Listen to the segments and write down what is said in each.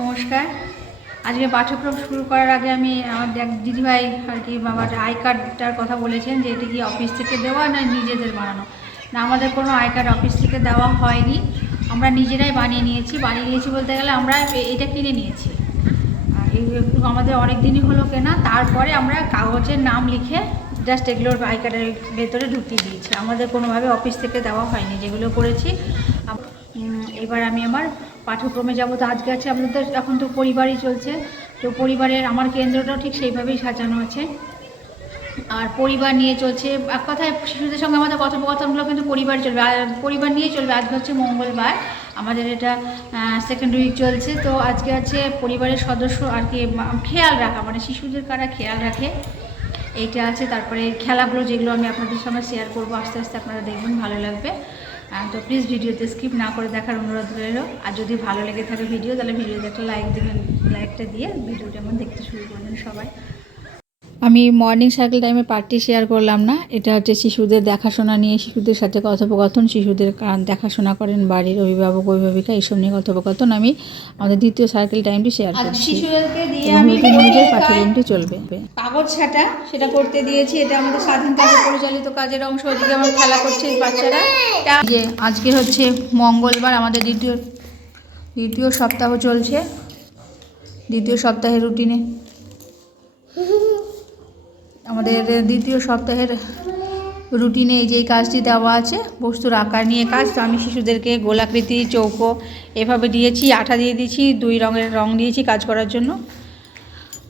নমস্কার। আজকে পাঠ্যক্রম শুরু করার আগে আমি আমার এক দিদিভাই আর কি আমার আই কার্ডটার কথা বলেছেন যে এটা কি অফিস থেকে দেওয়া না নিজেদের বানানো? না, আমাদের কোনো আই কার্ড অফিস থেকে দেওয়া হয়নি। আমরা নিজেরাই বানিয়ে নিয়েছি। বানিয়ে নিয়েছি বলতে গেলে আমরা এটা কিনে নিয়েছি। আমাদের অনেক দিনই হলো কেনা। তারপরে আমরা কাগজের নাম লিখে জাস্ট এগুলোর আই কার্ডের ভেতরে ঢুকিয়ে দিয়েছি। আমাদের কোনোভাবে অফিস থেকে দেওয়া হয়নি। যেগুলো করেছি এবার আমি আমার পাঠ্যক্রমে যাব। তো আজকে আছে আমাদের, এখন তো পরিবারই চলছে। তো পরিবারের, আমার কেন্দ্রটাও ঠিক সেইভাবেই সাজানো আছে। আর পরিবার নিয়ে চলছে, এক কথায় শিশুদের সঙ্গে আমাদের কথোপকথনগুলো কিন্তু পরিবার চলবে। পরিবার নিয়ে চলবে। আজকে হচ্ছে মঙ্গলবার। আমাদের এটা সেকেন্ড উইক চলছে। তো আজকে আছে পরিবারের সদস্য আর কি খেয়াল রাখা। মানে শিশুদের কারা খেয়াল রাখে। এইটা আছে, তারপরে খেলাগুলো যেগুলো আমি আপনাদের সঙ্গে শেয়ার করব, আস্তে আস্তে আপনারা দেখবেন, ভালো লাগবে। তো প্লিজ ভিডিওতে স্কিপ না করে দেখার অনুরোধ রইল। আর যদি ভালো লেগে থাকে ভিডিও তাহলে ভিডিওতে একটা লাইক দেবেন লাইকটা দিয়ে ভিডিওটা আমার দেখতে শুরু করবেন সবাই। আমি মর্নিং সাইকেল টাইমে পার্টি শেয়ার করলাম না। এটা হচ্ছে শিশুদের দেখাশোনা নিয়ে শিশুদের সাথে কথোপকথন শিশুদের দেখাশোনা করেন বাড়ির অভিভাবক অভিভাবিকা এইসব নিয়ে কথোপকথন আমি আমাদের দ্বিতীয় সাইকেল টাইমটি শেয়ার করছি। শিশুদেরকে দিয়ে আমি রুটিন অনুযায়ী পাঠ্যক্রমটি চলবে। কাগজ ছাটা সেটা করতে দিয়েছি। এটা আমাদের স্বাধীনভাবে পরিচালিত কাজের অংশ। ওদিকে আমার খেলা করছে বাচ্চারা। যে আজকে হচ্ছে মঙ্গলবার আমাদের দ্বিতীয় দ্বিতীয় সপ্তাহ চলছে। দ্বিতীয় সপ্তাহের রুটিনে আমাদের দ্বিতীয় সপ্তাহের রুটিনে এই যে কাজটি দেওয়া আছে, বস্তুর আকার নিয়ে কাজ, তো আমি শিশুদেরকে গোলাকৃতি, চৌকো এভাবে দিয়েছি, আঠা দিয়ে দিয়েছি, দুই রঙের রং দিয়েছি কাজ করার জন্য।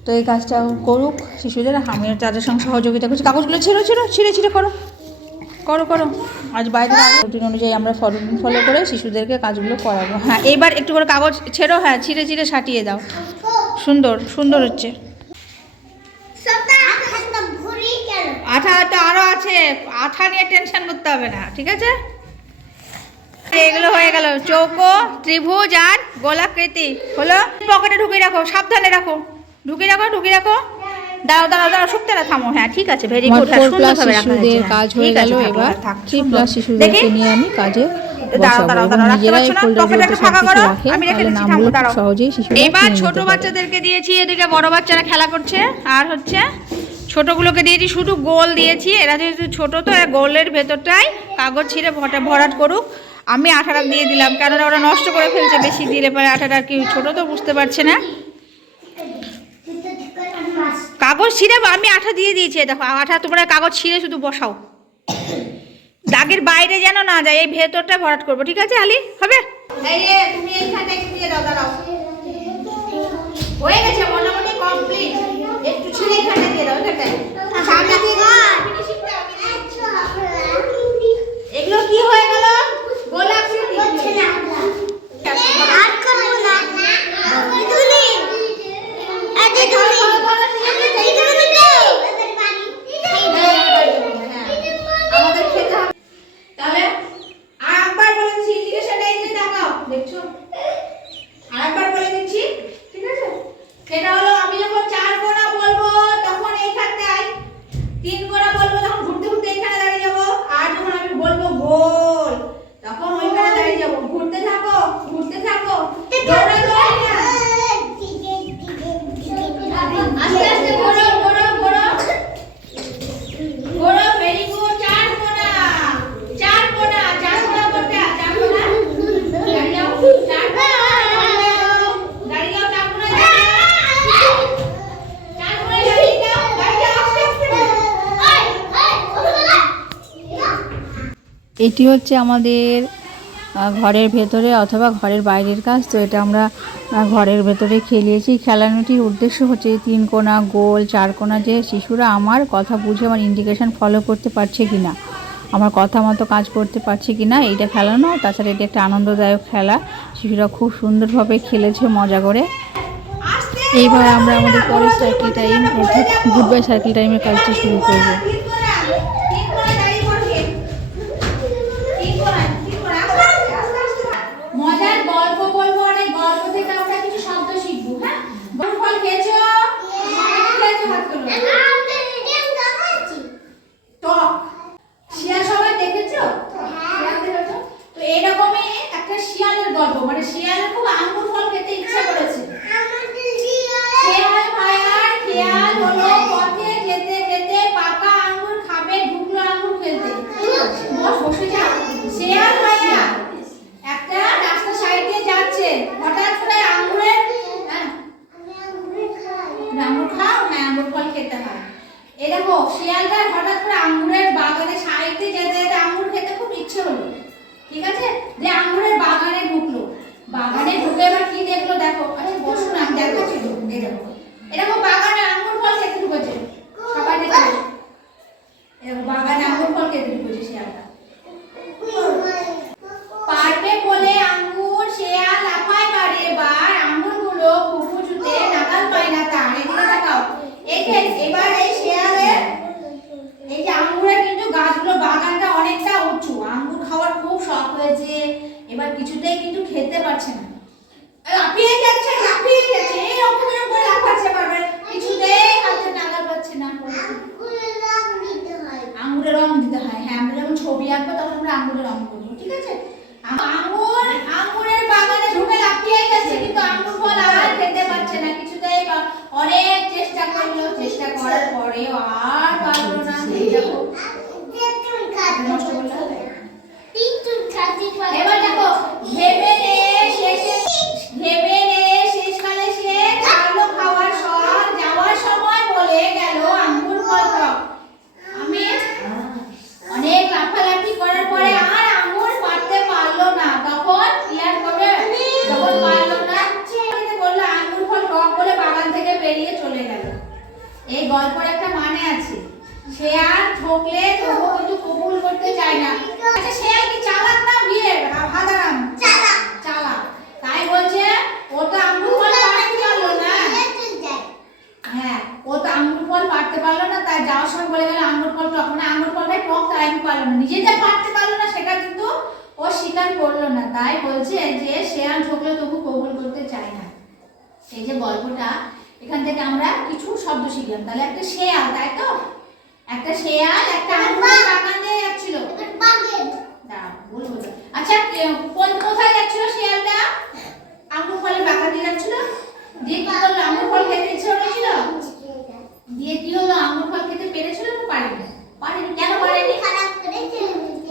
তো এই কাজটা করুক শিশুদের আমি তাদের সঙ্গে সহযোগিতা করছি। কাগজগুলো ছিঁড়ো ছিঁড়ো, ছিঁড়ে ছিঁড়ে করো। করো করো। আজ বাইরে রুটিন অনুযায়ী আমরা ফলো ফলো করে শিশুদেরকে কাজগুলো করাবো। হ্যাঁ এইবার একটু করে কাগজ ছেড়ো হ্যাঁ ছিঁড়ে ছিঁড়ে সাটিয়ে দাও। সুন্দর সুন্দর হচ্ছে। আঠা তো আরও আছে। আঠা নিয়ে টেনশন করতে হবে না ঠিক আছে? এগুলো হয়ে গেল। চৌকো ত্রিভুজ আর গোলাকৃতি। হলো পকেটে ঢুকিয়ে রাখো সাবধানে রাখো। ঢুকিয়ে রাখো ঢুকিয়ে রাখো। দাঁড়াও দাঁড়াও দাঁড়াও শুকতে থামো। হ্যাঁ ঠিক আছে ভেরি আমার গুড সুন্দরভাবে রাখা হয়েছে, কাজ হ্যাঁ, হয়ে গেল এবার থ্রি প্লাস শিশুদেরকে নিয়ে আমি কাজে এবার ছোট বাচ্চাদেরকে দিয়েছি এদিকে বড় বাচ্চারা খেলা করছে। আর হচ্ছে ছোটগুলোকে দিয়েছি, শুধু গোল দিয়েছি। এরা যেহেতু ছোটো, তো গোলের ভেতরটাই কাগজ ছিঁড়ে ভটা ভরাট করুক। আমি আঠাটা দিয়ে দিলাম, কেননা ওরা নষ্ট করে ফেলছে বেশি, দিলে পরে আঠাটা কি ছোট তো বুঝতে পারছে না। কাগজ ছিঁড়ে আমি আঠা দিয়ে দিয়েছি দেখো, আঠা তোমরা কাগজ ছিঁড়ে শুধু বসাও। দাগের বাইরে যেন না যায়, এই ভেতরটা ভরাট করব, ঠিক আছে আলি? হবে? হয়ে গেছে মোটামুটি কমপ্লিট একটু ছিঁড়ে এইখানটা দিয়ে দাও এখানটায় সামনে দিয়ে দাও finishingটা আমি দিই। এগুলো কি হয়ে গেল গোলাকৃতি আমাদের খেতে হবে তাহলে আর একবার বলে দিচ্ছি ইন্ডিকেশনটা এই যে দেখাও দেখছ আর একবার বলে দিচ্ছি ঠিক আছে সেটা হলো আমি যখন চার গোনা বলব তখন এইখানটায় তিন গোনা বলব তখন ঘুরতে ঘুরতে এখানে দাঁড়িয়ে যাব আর যখন আমি বলব গোল তখন ওইখানে দাঁড়িয়ে যাব ঘুরতে থাকো ঘুরতে থাকো দৌড়া দৌড়া না। আস্তে আস্তে ঘোরো ঘোরো ঘোরো ঘোরো ভেরি গুড চার কোনা চার কোনা চার কোনা কোনটা চার কোনা দাঁড়িয়ে যাও চার কোনা দাঁড়িয়ে যাও চার কোনা চার কোনা দাঁড়িয়ে যাও দাঁড়িয়ে যাও আস্তে আস্তে এটি হচ্ছে আমাদের ঘরের ভেতরে অথবা ঘরের বাইরের কাজ। তো এটা আমরা ঘরের ভেতরে খেলিয়েছি। খেলানোটির উদ্দেশ্য হচ্ছে তিন কোনা গোল, চার কোনা যে শিশুরা আমার কথা বুঝে আমার ইন্ডিকেশন ফলো করতে পারছে কি না আমার কথা মতো কাজ করতে পারছে কি না এইটা খেলানো। তাছাড়া এটা একটা আনন্দদায়ক খেলা। শিশুরা খুব সুন্দরভাবে খেলেছে, মজা করে। এইবার আমরা আমাদের পরের সাইকেল টাইম অর্থাৎ গুড বাই সাইকেল টাইমের কাজটি শুরু করব। বাগানে ঢুকে এবার কি দেখল? দেখো আরে বসুন আমি দেখাচ্ছি তো এই দেখো এরকম থেকে আমরা কিছু শব্দ শিখলাম। তাহলে একটা শেয়াল তাই তো? একটা শেয়াল একটা বাগানে যাচ্ছিল। বলব আচ্ছা কোন কোথায় যাচ্ছিল শেয়ালটা? আঙ্গুর ফলের বাগান যাচ্ছিল? দিয়ে কি করল? আঙ্গুর ফল খেতে ইচ্ছে হয়েছিল দিয়ে কি হলো আঙ্গুর ফল খেতে পেরেছিল তো পারেনি পারেনি কেন পারেনি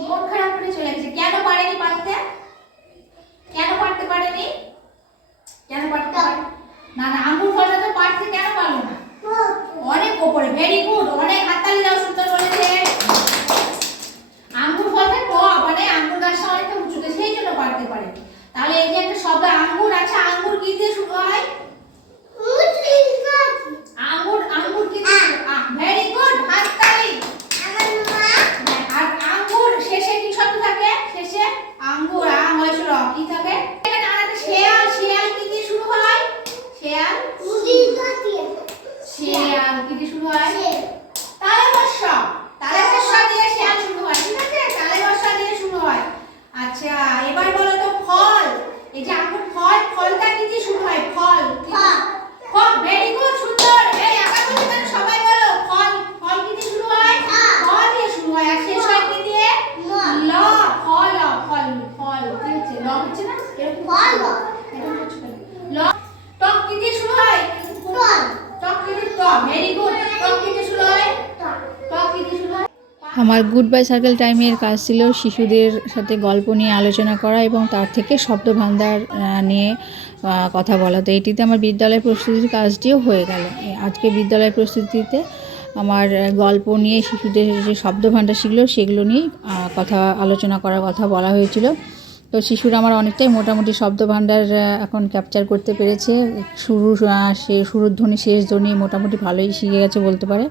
মন খারাপ করে চলে গেছে কেন পারেনি পারতে কেন পারতে পারেনি কেন পারতে পারে না না আঙ্গুর ফলটা তো পারতে কেন পারল না অনেক ওপরে ভেরি গুড অনেক হাততালি দাও সুন্দর বলেছে আঙ্গুর ফলটা টপ মানে আঙ্গুর গাছটা অনেকটা উঁচুতে সেই জন্য পারতে পারে তাহলে এই যে একটা শব্দ আঙ্গুর আছে আঙ্গুর কি দিয়ে শুরু হয় আঙ্গুর আঙ্গুর কি দিয়ে ভেরি গুড হাততালি আর আঙ্গুর শেষে কি শব্দ থাকে শেষে আঙ্গুর আ হয়েছে র কি থাকে এখানে আর একটা শেয়াল শেয়াল কি দিয়ে শুরু হয় শেয়াল শেয়াল কি দিয়ে শুরু হয় তালে বর্ষা তালে বর্ষা দিয়ে শেয়াল শুরু হয় ঠিক আছে তালে বর্ষা দিয়ে শুরু হয় আচ্ছা এবার বলো তো ফল এই যে আঙ্গুর ফল ফলটা কি দিয়ে শুরু হয় ফল ফল ভেরি গুড সুন্দর এই আবার বলছি কেন সবাই বলো ফল ফল কি দিয়ে শুরু হয় ফল দিয়ে শুরু হয় আর শেষ হয় কি দিয়ে ল ফল ফল ফল কি হচ্ছে ল হচ্ছে না এরকম ফল। এরকম হচ্ছে কেন? ল টক কি দিয়ে শুরু হয় টক কি দিয়ে টক ভেরি গুড টক কি দিয়ে শুরু হয় টক কি দিয়ে শুরু হয় আমার গুড বাই সার্কেল টাইমের কাজ ছিল শিশুদের সাথে গল্প নিয়ে আলোচনা করা এবং তার থেকে শব্দ ভাণ্ডার আহ, নিয়ে কথা বলা। তো এটিতে আমার বিদ্যালয় প্রস্তুতির কাজটিও হয়ে গেল। আজকে বিদ্যালয় প্রস্তুতিতে আমার গল্প নিয়ে শিশুদের যে শব্দ ভাণ্ডার শিখলো সেগুলো নিয়ে কথা আলোচনা করার কথা বলা হয়েছিল। তো শিশুরা আমার অনেকটাই মোটামুটি শব্দ ভাণ্ডার এখন ক্যাপচার করতে পেরেছে। শুরু সে শুরুর ধ্বনি শেষ ধ্বনি মোটামুটি ভালোই শিখে গেছে বলতে পারে।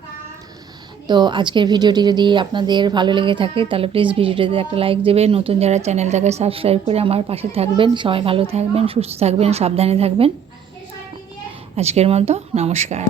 তো আজকের ভিডিওটি যদি আপনাদের ভালো লেগে থাকে, তাহলে প্লিজ ভিডিওটিতে একটা লাইক দেবেন। নতুন যারা চ্যানেলটাকে সাবস্ক্রাইব করে আমার পাশে থাকবেন, সবাই ভালো থাকবেন, সুস্থ থাকবেন, সাবধানে থাকবেন। আজকের মতো নমস্কার।